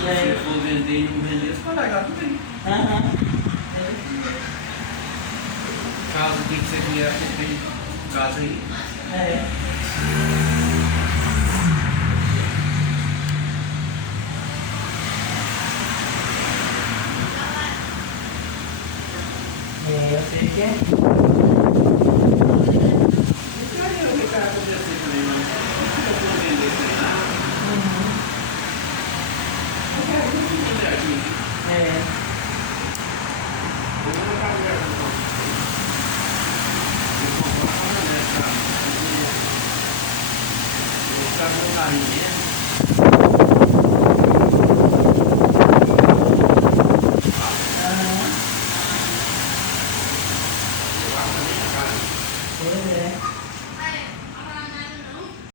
E aí? Se for vender e não vender, você vai largar tudo aí. Aham. Caso tem que ser criado, tem casa aí. É. É, eu sei que é. O que vai acontecer também, mas se eu for vender sem nada, eu quero muito vender aqui. É. Eu vou botar a mulher no ponto. Eu vou comprar uma caminhonete, cara. Eu vou ficar com o carrinho.